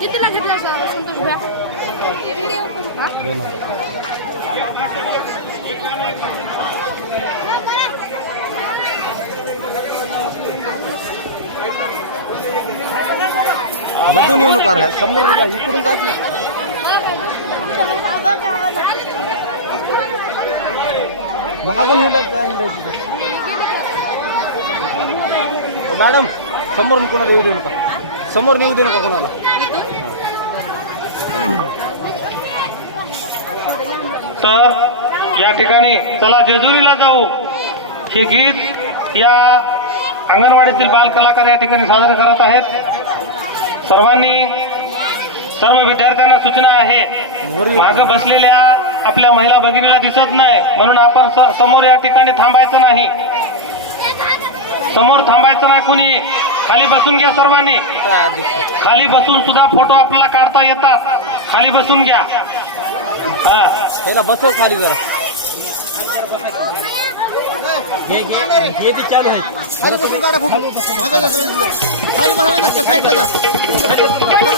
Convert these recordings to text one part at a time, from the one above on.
कितीला घेतला सा- संतोष मॅडम समोर कोणाला येऊ दे नका. समोर नेऊ दे नका कोणाला. तर या ठिकाणी चला जेजुरीला जाऊ. हे गीत या अंगणवाडीतील बाल कलाकार या ठिकाणी सादर करत आहेत. सर्वांनी सर्व विद्यार्थ्यांना सूचना आहे. मागे बसलेल्या आपल्या महिला भगिनीला दिसत नाही. म्हणून आपण स- समोर या ठिकाणी थांबायचं नाही. समोर थांबायचं नाही कुणी. खाली बसून घ्या सर्वांनी. खाली बसून सुद्धा फोटो आपल्याला काढता येतात. खाली बसून घ्या. हा. हे बसव खाली जरा. हे घे हे बी चालू आहेत. जरा तुम्ही खाली बसून काढा. खाली खाली बसा. खाली बसून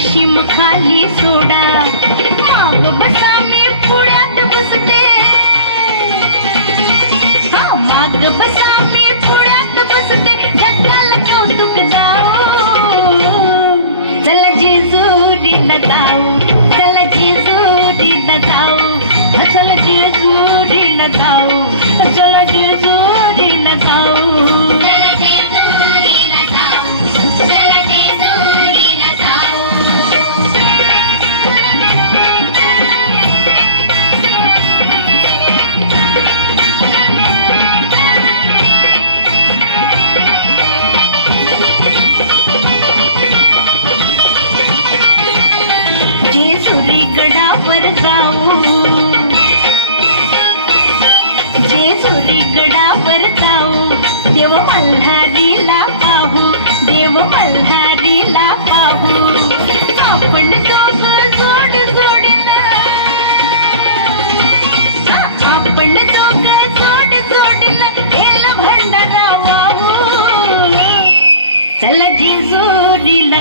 रेशीम खाली सोडा. माग बसा मी पुण्यात बसते. हा माग बसा मी पुण्यात बसते. जगाला कौतुक जाऊ चला जेजुरीला जाऊ चला जेजुरीला जाऊ चला जेजुरीला जाऊ चला जेजुरीला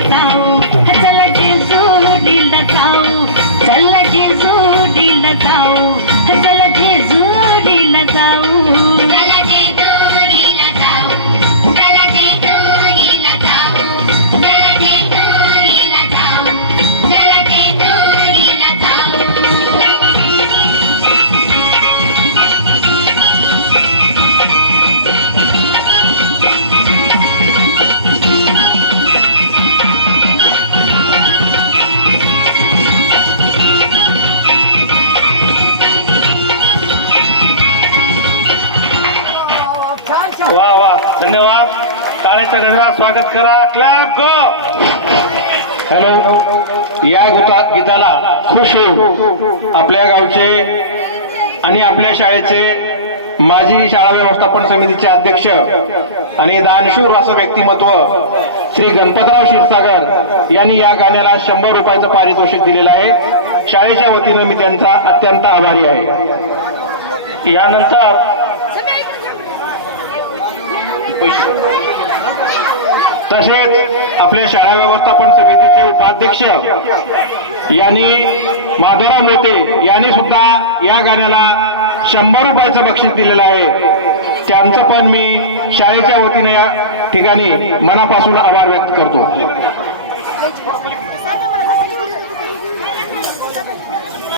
जाऊ चला जेजुरीला जाऊ चला जेजुरीला जाऊ चला टाळ्याच्या गजरात स्वागत करा. क्लॅप ग हॅलो या गीतात गीताला खुश होऊन आपल्या गावचे आणि आपल्या शाळेचे माजी शाळा व्यवस्थापन समितीचे अध्यक्ष आणि दानशूर असं व्यक्तिमत्व श्री गणपतराव क्षीरसागर यांनी या गाण्याला शंभर रुपयाचं पारितोषिक दिलेलं आहे. शाळेच्या वतीनं मी त्यांचा अत्यंत आभारी आहे. यानंतर तसेच आपले शाळा व्यवस्थापन समितीचे उपाध्यक्ष यांनी माधवराव मोते यांनी सुद्धा या गाण्याला शंभर रुपयाचं बक्षीस दिलेलं आहे. त्यांचं पण मी शाळेच्या वतीने या ठिकाणी मनापासून आभार व्यक्त करतो.